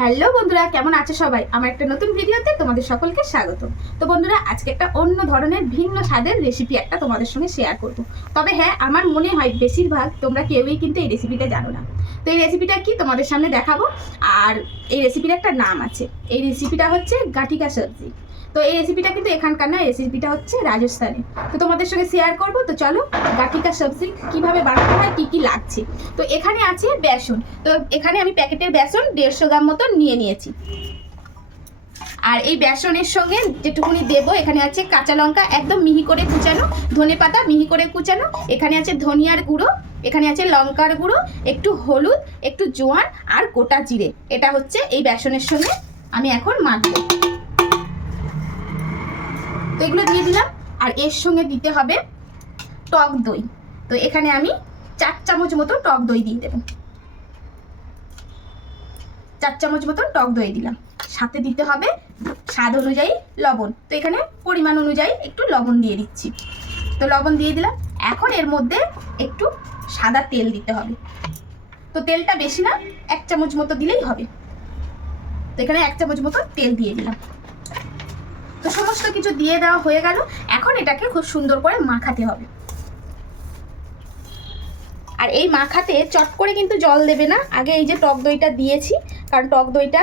Hello বন্ধুরা, কেমন আছে সবাই? আমার একটা নতুন ভিডিওতে তোমাদের সকলকে স্বাগত। তো বন্ধুরা, আজকে একটা অন্য ধরনের ভিন্ন স্বাদের রেসিপি একটা তোমাদের সঙ্গে শেয়ার করব। তবে হ্যাঁ আমার মনে হয় বেশিরভাগ তোমরা কেউই কিন্তু এই রেসিপিটা জানো না। তো এই রেসিপিটা কি তোমাদের সামনে দেখাবো। আর এই রেসিপির একটা নাম আছে। এই রেসিপিটা হচ্ছে গাঠিকা সবজি। তো এই রেসিপিটা কিন্তু এখানকার না রেসিপিটা হচ্ছে রাজস্থানে। তো তোমাদের সঙ্গে শেয়ার করব, তো চলো গাঠিকা সবজি কীভাবে বানাতে হয়, কি কি লাগছে। তো এখানে আছে বেসন। তো এখানে আমি প্যাকেটের বেসন দেড়শো গ্রাম মতন নিয়ে নিয়েছি। আর এই বেসনের সঙ্গে যেটুকুনি দেবো, এখানে আছে কাঁচা লঙ্কা একদম মিহি করে কুচানো, ধনে পাতা মিহি করে কুচানো, এখানে আছে ধনিয়ার গুঁড়ো, এখানে আছে লঙ্কার গুঁড়ো, একটু হলুদ, একটু জোয়ান আর গোটা জিরে। এটা হচ্ছে এই বেসনের সঙ্গে আমি এখন মাখবো। তো এগুলো দিয়ে দিলাম, আর এর সঙ্গে দিতে হবে টক দই। তো এখানে আমি চার চামচ মতো টক দই দিয়ে দেবো। চার চামচ মতো টক দই দিলাম। সাথে দিতে হবে স্বাদ অনুযায়ী লবণ। তো এখানে পরিমাণ অনুযায়ী একটু লবণ দিয়ে দিচ্ছি। তো লবণ দিয়ে দিলাম। এখন এর মধ্যে একটু সাদা তেল দিতে হবে। তো তেলটা বেশি না, এক চামচ মতো দিলেই হবে। তো এখানে এক চামচ মতো তেল দিয়ে দিলাম। তো সমস্ত কিছু দিয়ে দেওয়া হয়ে গেল। এখন এটাকে খুব সুন্দর করে মাখাতে হবে। আর এই মাখাতে চট করে কিন্তু জল দেবে না। আগে এই যে টক দইটা দিয়েছি, কারণ টক দইটা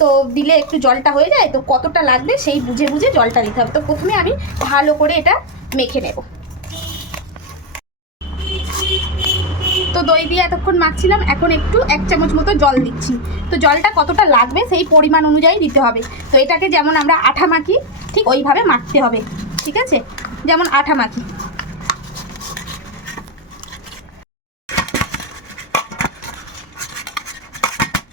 তো দিলে একটু জলটা হয়ে যায়, তো কতটা লাগবে সেই বুঝে বুঝে জলটা দিতে হবে। তো প্রথমে আমি ভালো করে এটা মেখে নেব। তো দই দিয়ে এতক্ষণ মাখছিলাম, এখন একটু এক চামচ মতো জল দিচ্ছি। তো জলটা কতটা লাগবে সেই পরিমাণ অনুযায়ী দিতে হবে। তো এটাকে যেমন আমরা আঠা মাখি, ঠিক ওইভাবে মাখতে হবে। ঠিক আছে? যেমন আঠা মাখি।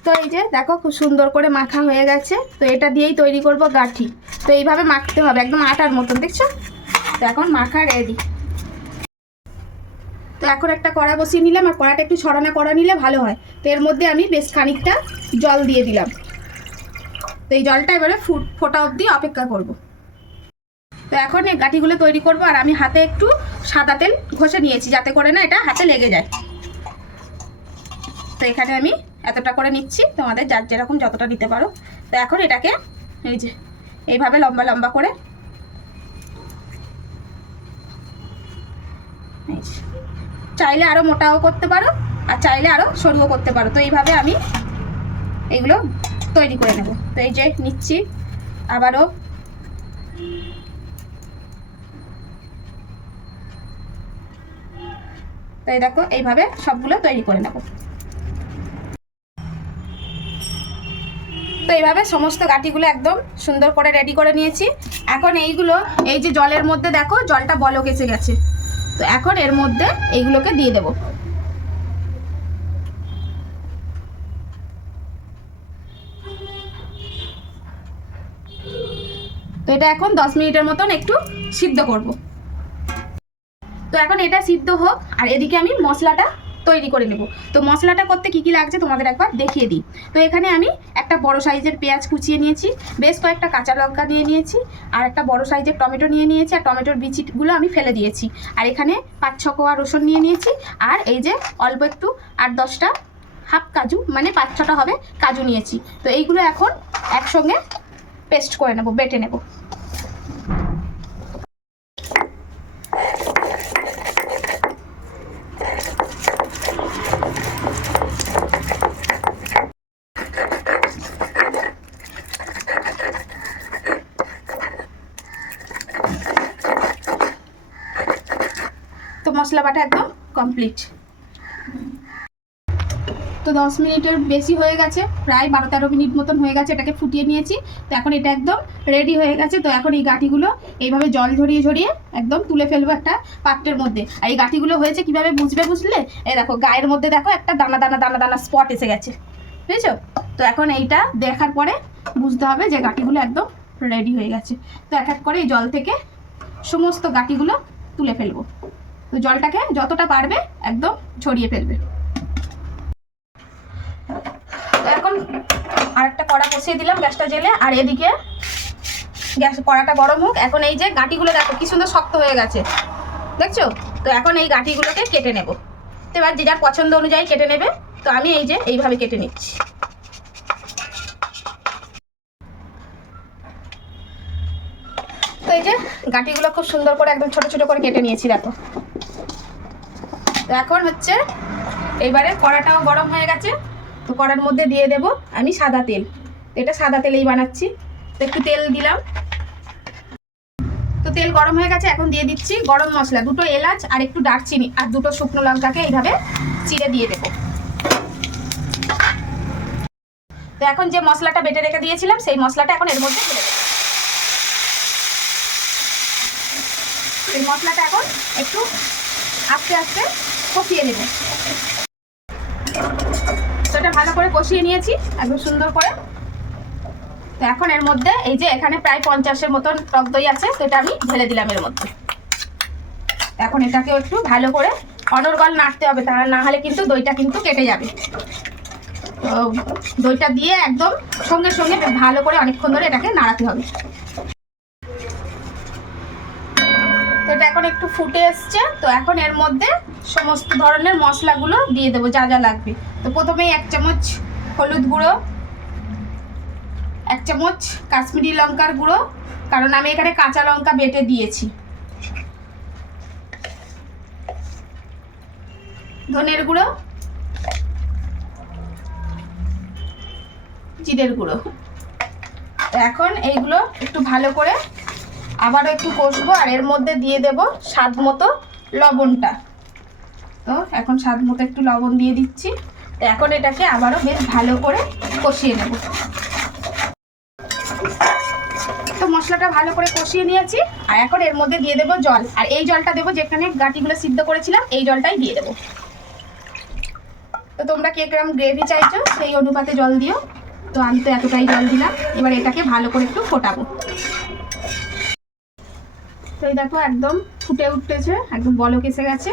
তো এই যে দেখো খুব সুন্দর করে মাখা হয়ে গেছে। তো এটা দিয়েই তৈরি করব গাঠি। তো এইভাবে মাখতে হবে, একদম আটার মতন, দেখছ? তো এখন মাখা রেডি তো এখন একটা কড়া বসিয়ে নিলাম আর কড়াটা একটু ছড়ানো করা নিলে ভালো হয়। তো এর মধ্যে আমি বেশ খানিকটা জল দিয়ে দিলাম। তো এই জলটা এবারে ফুট, ফোটা অবধি অপেক্ষা করব। তো এখন এই গাঠিগুলো তৈরি করব আর আমি হাতে একটু সাদা তেল ঘষে নিয়েছি যাতে করে না এটা হাতে লেগে যায়। তো এখানে আমি এতটা করে নিচ্ছি, তোমাদের যার যেরকম যতটা নিতে পারো। তো এখন এটাকে এই যে, এইভাবে লম্বা লম্বা করে। এই যে। চাইলে আরও মোটাও করতে পারো, আর চাইলে আরও সরুও করতে পারো। তো এইভাবে আমি এগুলো তৈরি করে নেব। তো এই যে নিচ্ছি, আবারও। তো এই দেখো, এইভাবে সবগুলো তৈরি করে নেব। তো এইভাবে সমস্ত গাঠিগুলো একদম সুন্দর করে রেডি করে নিয়েছি। এখন এইগুলো, এই যে জলের মধ্যে দেখো, জলটা বলক এসে গেছে। তো এখন এর মধ্যে এইগুলোকে দিয়ে দেব। তো এটা এখন দশ মিনিটের মতন একটু সিদ্ধ করব। তো এখন এটা সিদ্ধ হোক, আর এদিকে আমি মশলাটা তৈরি করে নেব। তো মশলাটা করতে কি কি লাগছে তোমাদের একবার দেখিয়ে দিই। তো এখানে আমি একটা বড় সাইজের পেঁয়াজ কুচিয়ে নিয়েছি, বেশ কয়েকটা কাঁচা লঙ্কা নিয়ে নিয়েছি, আর একটা বড় সাইজের টমেটো নিয়ে নিয়েছি, আর টমেটোর বিচিগুলো আমি ফেলে দিয়েছি। আর এখানে পাঁচ ছ কোয়া রসুন নিয়ে নিয়েছি, আর এই যে অল্প একটু আট দশটা হাফ কাজু মানে পাঁচ ছটা হবে কাজু নিয়েছি। তো এইগুলো এখন একসঙ্গে পেস্ট করে নেব, বেটে নেব। মশলা বাটা একদম কমপ্লিট তো দশ মিনিটের বেশি হয়ে গেছে, প্রায় বারো তেরো মিনিট মতন হয়ে গেছে এটাকে ফুটিয়ে নিয়েছি। তো এখন এটা একদম রেডি হয়ে গেছে। তো এখন এই গাঠিগুলো এইভাবে জল ঝরিয়ে ঝরিয়ে একদম তুলে ফেলব একটা পাত্রের মধ্যে। আর এই গাঠিগুলো হয়েছে কীভাবে বুঝবে বুঝলে? এই দেখো, গায়ের মধ্যে দেখো একটা দানা দানা দানা দানা স্পট এসে গেছে। বুঝেছ? তো এখন এইটা দেখার পরে বুঝতে হবে যে গাঠিগুলো একদম রেডি হয়ে গেছে। তো এক এক করে এই জল থেকে সমস্ত গাঠিগুলো তুলে ফেলব। তো জলটাকে যতটা পারবে একদম ছড়িয়ে ফেলবে। এখন আরেকটা কড়া বসিয়ে দিলাম গ্যাসটা জেলে, আর এদিকে গ্যাস কড়াটা গরম হোক। এখন এই যে গাঁটিগুলো দেখো, কি সুন্দর শক্ত হয়ে গেছে। দেখছ? তো এখন এই গাঁটিগুলোকে কেটে নেব। তো এবার যে যার পছন্দ অনুযায়ী কেটে নেবে। তো আমি এই যে এইভাবে কেটে নিচ্ছি। গাঁটিগুলো খুব সুন্দর করে একদম ছোট ছোট করে কেটে নিয়েছি, দেখো। তো এখন হচ্ছে এইবারে কড়াটাও গরম হয়ে গেছে। তো কড়ার মধ্যে দিয়ে দেব আমি সাদা তেল। এটা সাদা তেলেই বানাচ্ছি। তো একটু তেল দিলাম। তো তেল গরম হয়ে গেছে, এখন দিয়ে দিচ্ছি গরম মশলা। দুটো এলাচ আর একটু দারচিনি আর দুটো শুকনো লঙ্কাকে এইভাবে চিড়ে দিয়ে দেবো। তো এখন যে মশলাটা বেটে রেখে দিয়েছিলাম, সেই মশলাটা এখন এর মধ্যে ঢেলে দেবো এই মশলাটা এখন একটু আস্তে আস্তে কষিয়ে নেব। তো এটা ভালো করে কষিয়ে নিয়েছি, একদম সুন্দর করে। তো এখন এর মধ্যে এই যে এখানে প্রায় পঞ্চাশের মতন টক দই আছে, সেটা আমি ঢেলে দিলাম এর মধ্যে। এখন এটাকে একটু ভালো করে অনর্গল নাড়তে হবে, তা না হলে কিন্তু দইটা কিন্তু কেটে যাবে। তো দইটা দিয়ে একদম সঙ্গে সঙ্গে ভালো করে অনেকক্ষণ ধরে এটাকে নাড়াতে হবে। ফুটে এসছে, তো এখন এর মধ্যে সমস্ত ধরনের মশলাগুলো দিয়ে দেবো, যা যা লাগবে। তো প্রথমেই এক চামচ হলুদ গুঁড়ো, এক চামচ কাশ্মীরি লঙ্কার গুঁড়ো, কারণ আমি এখানে কাঁচা লঙ্কা বেটে দিয়েছি। ধনের গুঁড়ো, জিরের গুঁড়ো। এখন এইগুলো একটু ভালো করে আবারও একটু কষবো আর এর মধ্যে দিয়ে দেব স্বাদ মতো লবণটা। তো এখন স্বাদ মতো একটু লবণ দিয়ে দিচ্ছি। তো এখন এটাকে আবারও বেশ ভালো করে কষিয়ে নেব। তো মশলাটা ভালো করে কষিয়ে নিয়েছি আর এখন এর মধ্যে দিয়ে দেবো জল। আর এই জলটা দেবো যেখানে গাঁটিগুলো সিদ্ধ করেছিলাম, এই জলটাই দিয়ে দেবো। তো তোমরা কে কিরম গ্রেভি চাইছো, সেই অনুপাতে জল দিও। তো আমি তো এতটাই জল দিলাম। এবার এটাকে ভালো করে একটু ফোটাবো। এই দেখো একদম ফুটে উঠতেছে একদম বলক এসে গেছে।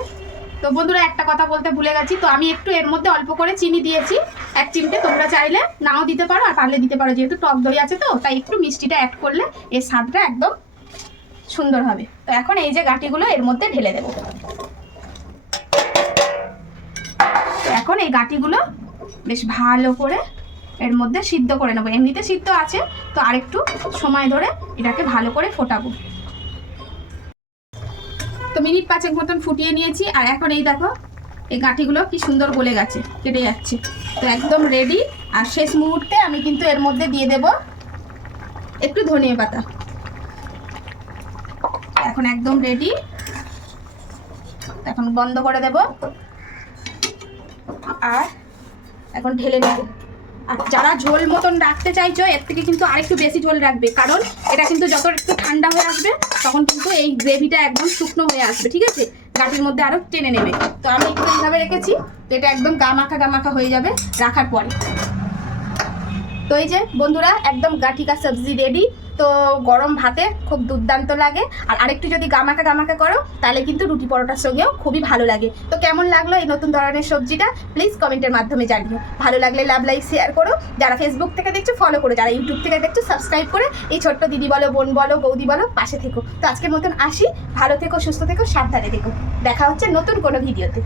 তো বন্ধুরা, একটা কথা বলতে ভুলে গেছি, তো আমি একটু এর মধ্যে অল্প করে চিনি দিয়েছি। এক চিমটে তোমরা চাইলে নাও দিতে পারো আর পারলে দিতে পারো, যেহেতু টক দই আছে তো, তাই একটু মিষ্টিটা অ্যাড করলে এর স্বাদটা একদম সুন্দর হবে। তো এখন এই যে গাঁটিগুলো এর মধ্যে ঢেলে দেবো। এখন এই গাঁটিগুলো বেশ ভালো করে এর মধ্যে সিদ্ধ করে নেব। এমনিতে সিদ্ধ আছে, তো আরেকটু সময় ধরে এটাকে ভালো করে ফোটাবো। তো মিনিট পাঁচেক মতন ফুটিয়ে নিয়েছি, আর এখন এই দেখো, এই গাঁঠিগুলো কি সুন্দর গলে গেছে, কেটে যাচ্ছে। তো একদম রেডি আর শেষ মুহূর্তে আমি কিন্তু এর মধ্যে দিয়ে দেব একটু ধনিয়া পাতা। এখন একদম রেডি এখন বন্ধ করে দেব, আর এখন ঢেলে নেব। আর যারা ঝোল মতন রাখতে চাইছো, এর থেকে কিন্তু আরেকটু বেশি ঝোল রাখবে, কারণ এটা কিন্তু যত একটু ঠান্ডা হয়ে আসবে, তখন কিন্তু এই গ্রেভিটা একদম শুকনো হয়ে আসবে, ঠিক আছে? গাটির মধ্যে আরও টেনে নেবে। তো আমি একটু এইভাবে রেখেছি, তো এটা একদম গামাখা গামাখা হয়ে যাবে, রাখার পরে। তো এই যে বন্ধুরা, একদম গাঠি কা সবজি রেডি তো গরম ভাতে খুব দুর্দান্ত লাগে। আর আরেকটু যদি গামাকা গামাকা করো, তাহলে কিন্তু রুটি পরোটার সঙ্গেও খুবই ভালো লাগে। তো কেমন লাগল এই নতুন ধরনের সবজিটা? প্লিজ কমেন্টের মাধ্যমে জানিও। ভালো লাগলে লাভ লাইক শেয়ার করো। যারা ফেসবুক থেকে দেখছ ফলো করো। যারা ইউটিউব থেকে দেখছ সাবস্ক্রাইব করে এই ছোট্ট দিদি বলো, বোন বলো, বৌদি বলো, পাশে থেকো। তো আজকের মতন আসি। ভালো থেকো, সুস্থ থেকো, সাবধানে থেকো। দেখা হচ্ছে নতুন কোনো ভিডিওতে